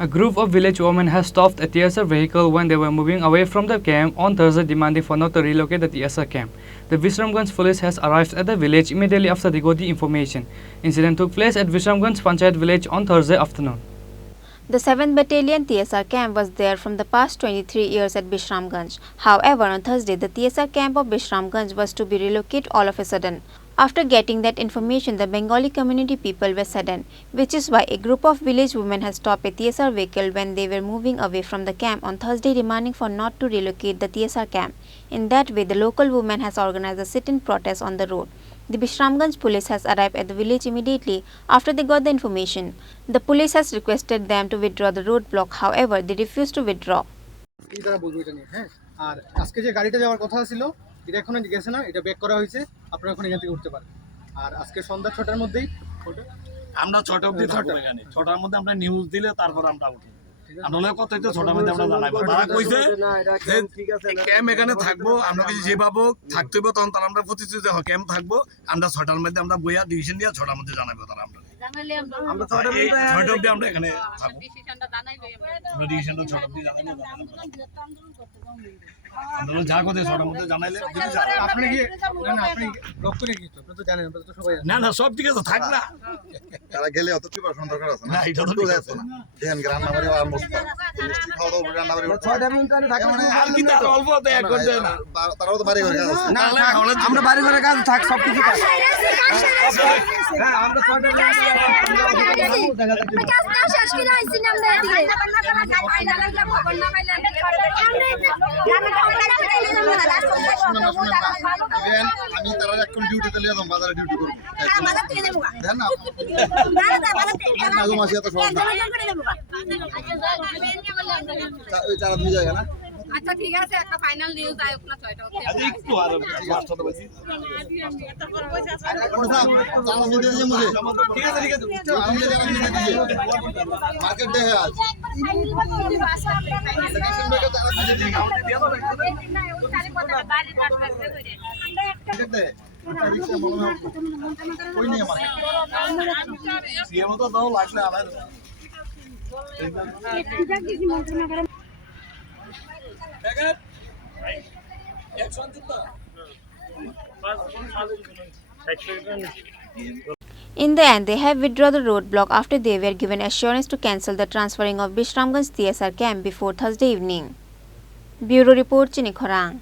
A group of village women has stopped a TSR vehicle when they were moving away from the camp on Thursday, demanding for not to relocate the TSR camp. The Visramganj police has arrived at the village immediately after they got the information. Incident took place at Visramganj Panchayat village on Thursday afternoon. The 7th Battalion TSR camp was there from the past 23 years at Visramganj. However, on Thursday, the TSR camp of Visramganj was to be relocated all of a sudden. After getting that information, the Bengali community people were saddened, which is why a group of village women has stopped a TSR vehicle when they were moving away from the camp on Thursday, demanding for not to relocate the TSR camp. In that way, the local women has organized a sit-in protest on the road. The Visramganj police has arrived at the village immediately after they got the information. The police has requested them to withdraw the roadblock. However, they refused to withdraw. এটা এখনো গেছে না, এটা back করা হয়েছে, আপনারা এখন এখান থেকে উঠতে পারেন। আর আজকে সন্ধ্যা 6টার মধ্যেই আমরা 6টা অবধি থাকবো এখানে। 6টার মধ্যে আমরা নিউজ দিলে তারপর আমরা উঠি। আমরা কত হইতো 6টার মধ্যে আমরা জানাইবো। তারা কইছে যে ক্যাম্প এখানে থাকবো, আমরা কিছু যে পাবো থাকতে হবে, তখন তারা আমরা প্রতিশ্রুতি ক্যাম্প থাকবো। আমরা 6টার মধ্যে আমরা বইয়া ডিসিশন দিয়ে 6টার মধ্যে জানাইবো তারা আমরা। আমরা 6টা অবধি আমরা এখানে থাকবো। ডিসিশনটা জানাইবো আমরা। ডিসিশনটা 6টা অবধি জানাইবো। আমরা যা কথা 6টার মধ্যে জানাইলে আপনি কি আপনি ব্লক করে কি তো তো জানেন, আমরা তো সবাই না না সব ঠিক আছে, থাক না। তারা গেলে অত প্রিপারেশন দরকার আছে না, এটা তো ঠিক আছে না। দেন গ্রান্না বাড়ি আর মুস্তা মিষ্টি খাওয়া দাওয়া গ্রান্না বাড়ি 6টা মিনিট আগে থাকে মানে আর কি তার অল্প তো এক করতে না। তারাও তো বাড়ি ঘরে কাজ আছে না, আমরা বাড়ি ঘরে কাজ থাক সব কিছু থাক। হ্যাঁ, আমরা 6টা মিনিট দেখা যাচ্ছে কাজ না শেষ করে আইছি না আমরা এদিকে ফাইনাল লাগা খবর না পাইলে আমি তারা এখন ডিউটিতে লিয়ে যাম, বাজারে ডিউটি করব। হ্যাঁ, বাজার থেকে দেবো দেন না বাজার থেকে আগে মাসে এত সব না ওই চারা দিয়ে যায় না। আচ্ছা ঠিক আছে, একটা ফাইনাল নিউজ আয়োগ না 6টা অবধি আজ একটু আর লাস্টটা বাজি। চারা দিয়ে দিয়ে মুঝে ঠিক আছে আমি জানা নিয়ে দিয়ে মার্কেট দেখে আজ সেকশন ব্রেকে চারা দিয়ে দিয়ে कोई नहीं हमारे सीएम तो दो लाख में आला In the end, they have withdrawn the roadblock after they were given assurance to cancel the transferring of Visramganj TSR camp before Thursday evening. Bureau Report, Chini, Khorang.